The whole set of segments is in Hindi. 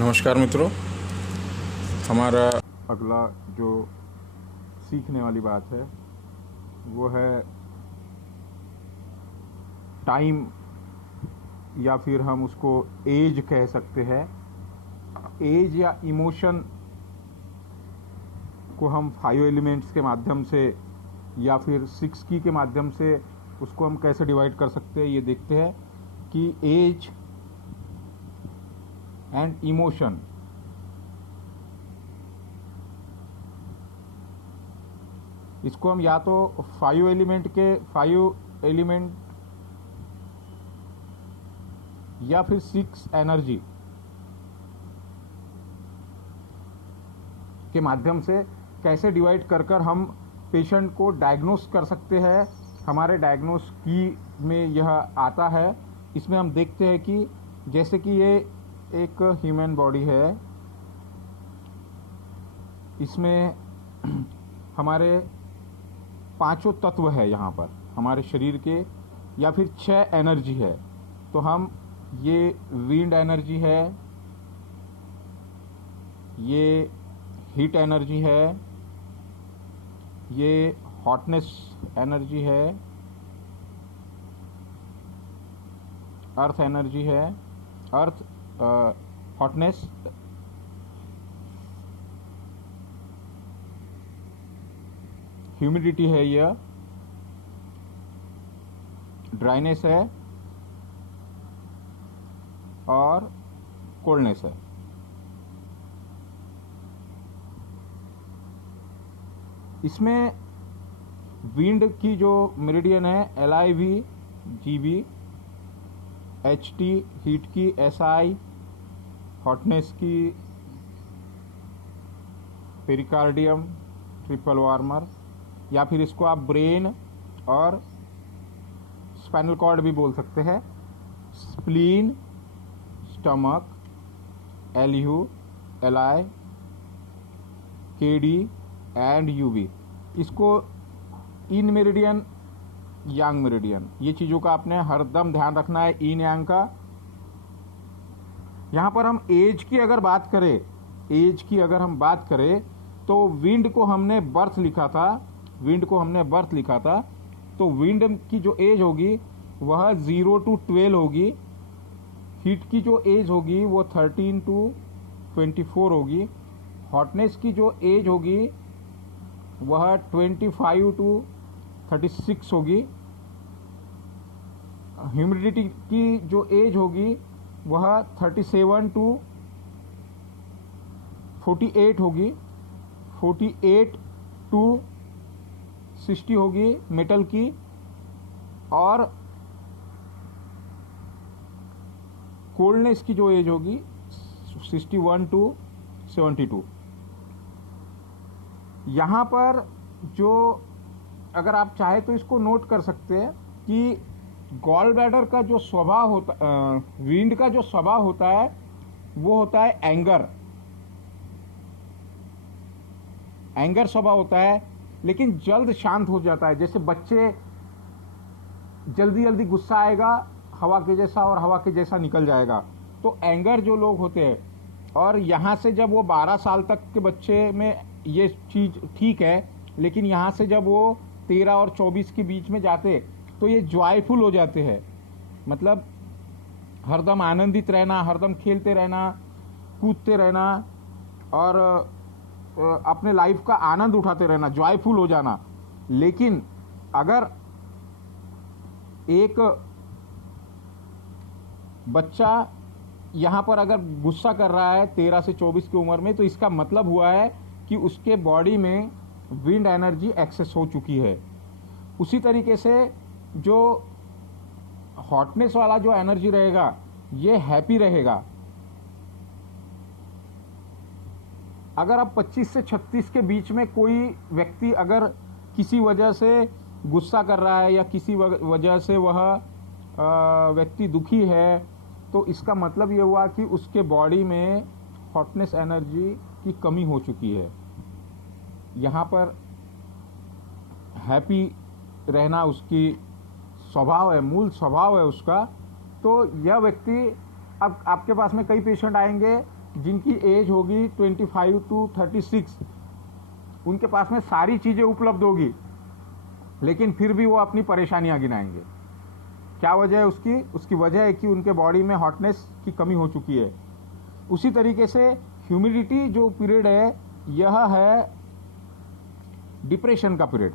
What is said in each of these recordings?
नमस्कार मित्रों। हमारा अगला जो सीखने वाली बात है वो है टाइम, या फिर हम उसको एज कह सकते हैं। एज या इमोशन को हम 5 एलिमेंट्स के माध्यम से या फिर 6 की के माध्यम से उसको हम कैसे डिवाइड कर सकते हैं, ये देखते हैं कि एज एंड इमोशन, इसको हम या तो 5 एलिमेंट या फिर 6 एनर्जी के माध्यम से कैसे डिवाइड कर कर हम पेशेंट को डायग्नोस कर सकते हैं। हमारे डायग्नोस की में यह आता है। इसमें हम देखते हैं कि जैसे कि ये एक ह्यूमन बॉडी है, इसमें हमारे 5 तत्व है यहाँ पर हमारे शरीर के, या फिर 6 एनर्जी है। तो हम ये विंड एनर्जी है, ये हीट एनर्जी है, ये हॉटनेस एनर्जी है, अर्थ एनर्जी है, अर्थ हॉटनेस, ह्यूमिडिटी है, यह ड्राइनेस है और कोल्डनेस है। इसमें विंड की जो मेरिडियन है LIV, GB, HT हीट की, SI हॉटनेस की, पेरिकार्डियम, ट्रिपल वार्मर, या फिर इसको आप ब्रेन और स्पाइनल कॉर्ड भी बोल सकते हैं, spleen, stomach, LU, LI, KD and UV। इसको इन मेरिडियन, यांग मेरिडियन, ये चीज़ों का आपने हरदम ध्यान रखना है, इन यांग का। यहाँ पर हम एज की अगर हम बात करें तो विंड को हमने बर्थ लिखा था, तो विंड की जो एज होगी वह 0 to 12 होगी। हीट की जो एज होगी वो 13 to 24 होगी। हॉटनेस की जो एज होगी वह 25 to 36 होगी। ह्यूमिडिटी की जो एज होगी वह 37 to 48 होगी। 48 to 60 होगी मेटल की, और कोल्डनेस की जो एज होगी 61 to 72। यहाँ पर जो अगर आप चाहे तो इसको नोट कर सकते हैं कि गॉल ब्लैडर का जो स्वभाव होता, विंड का जो स्वभाव होता है वो होता है एंगर स्वभाव होता है, लेकिन जल्द शांत हो जाता है। जैसे बच्चे जल्दी जल्दी गुस्सा आएगा हवा के जैसा और हवा के जैसा निकल जाएगा, तो एंगर जो लोग होते हैं, और यहाँ से जब वो 12 साल तक के बच्चे में ये चीज़ ठीक है, लेकिन यहाँ से जब वो 13 और 24 के बीच में जाते तो ये जॉयफुल हो जाते हैं। मतलब हरदम आनंदित रहना, हरदम खेलते रहना, कूदते रहना और अपने लाइफ का आनंद उठाते रहना, जॉयफुल हो जाना। लेकिन अगर एक बच्चा यहाँ पर अगर गुस्सा कर रहा है 13 से 24 की उम्र में, तो इसका मतलब हुआ है कि उसके बॉडी में विंड एनर्जी एक्सेस हो चुकी है। उसी तरीके से जो हॉटनेस वाला जो एनर्जी रहेगा ये हैप्पी रहेगा। अगर अब 25 से 36 के बीच में कोई व्यक्ति अगर किसी वजह से गुस्सा कर रहा है या किसी वजह से वह व्यक्ति दुखी है, तो इसका मतलब ये हुआ कि उसके बॉडी में हॉटनेस एनर्जी की कमी हो चुकी है। यहाँ पर हैप्पी रहना उसकी स्वभाव है, मूल स्वभाव है उसका। तो यह व्यक्ति, अब आपके पास में कई पेशेंट आएंगे जिनकी एज होगी 25 to 36, उनके पास में सारी चीज़ें उपलब्ध होगी, लेकिन फिर भी वो अपनी परेशानियां गिनाएंगे। क्या वजह है उसकी? उसकी वजह है कि उनके बॉडी में हॉटनेस की कमी हो चुकी है। उसी तरीके से ह्यूमिडिटी जो पीरियड है, यह है डिप्रेशन का पीरियड।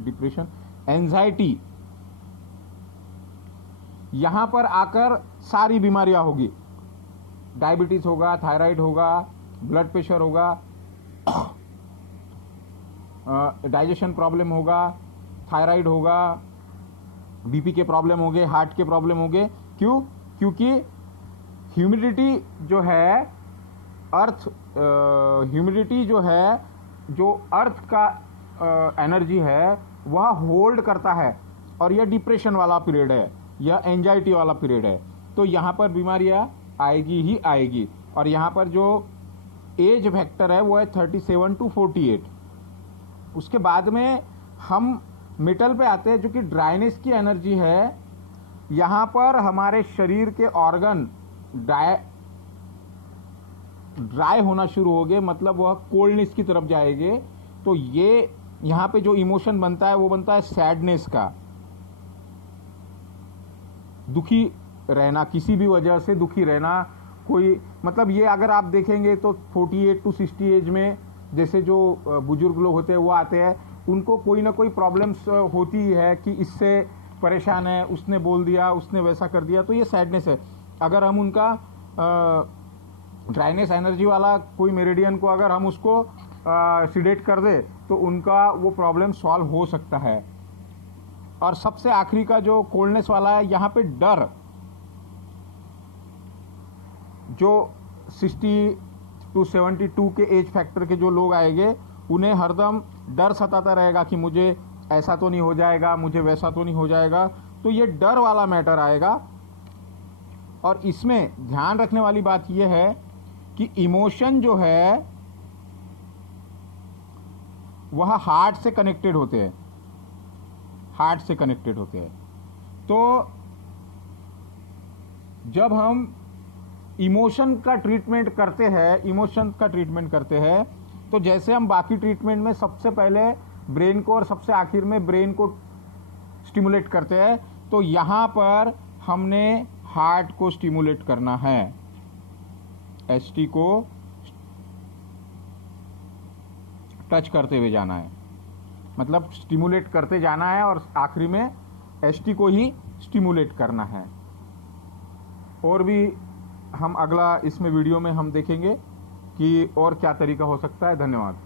डिप्रेशन, एंजाइटी, यहां पर आकर सारी बीमारियां होगी। डायबिटीज होगा, थायराइड होगा, ब्लड प्रेशर होगा, डाइजेशन प्रॉब्लम होगा, थायराइड होगा, बीपी के प्रॉब्लम होंगे, हार्ट के प्रॉब्लम होंगे। क्यों? क्योंकि ह्यूमिडिटी जो है अर्थ, ह्यूमिडिटी जो है, जो अर्थ का एनर्जी है वह होल्ड करता है, और यह डिप्रेशन वाला पीरियड है, यह एंजाइटी वाला पीरियड है। तो यहाँ पर बीमारियाँ आएगी ही आएगी। और यहाँ पर जो एज फैक्टर है वो है 37 to 48। उसके बाद में हम मिडल पे आते हैं, जो कि ड्राइनेस की एनर्जी है। यहाँ पर हमारे शरीर के ऑर्गन ड्राई होना शुरू हो गए, मतलब वह कोल्डनेस की तरफ जाएंगे। तो ये यहाँ पे जो इमोशन बनता है वो बनता है सैडनेस का, दुखी रहना, किसी भी वजह से दुखी रहना। कोई मतलब ये अगर आप देखेंगे तो 48 to 60 एज में जैसे जो बुजुर्ग लोग होते हैं वो आते हैं, उनको कोई ना कोई प्रॉब्लम्स होती है कि इससे परेशान है, उसने बोल दिया, उसने वैसा कर दिया, तो ये सैडनेस है। अगर हम उनका ड्राइनेस एनर्जी वाला कोई मेरिडियन को अगर हम उसको सिडेट कर दे तो उनका वो प्रॉब्लम सॉल्व हो सकता है। और सबसे आखिरी का जो कोल्डनेस वाला है, यहाँ पे डर, जो 60 to 72 के एज फैक्टर के जो लोग आएंगे, उन्हें हरदम डर सताता रहेगा कि मुझे ऐसा तो नहीं हो जाएगा, मुझे वैसा तो नहीं हो जाएगा। तो ये डर वाला मैटर आएगा। और इसमें ध्यान रखने वाली बात यह है कि इमोशन जो है वह हार्ट से कनेक्टेड होते हैं, हार्ट से कनेक्टेड होते हैं। तो जब हम इमोशन का ट्रीटमेंट करते हैं, इमोशन का ट्रीटमेंट करते हैं, तो जैसे हम बाकी ट्रीटमेंट में सबसे पहले ब्रेन को और सबसे आखिर में ब्रेन को स्टिमुलेट करते हैं, तो यहाँ पर हमने हार्ट को स्टिमुलेट करना है, एसटी को टच करते हुए जाना है, मतलब स्टिमुलेट करते जाना है और आखिरी में एसटी को ही स्टिमुलेट करना है। और भी हम अगला इसमें वीडियो में हम देखेंगे कि और क्या तरीका हो सकता है। धन्यवाद।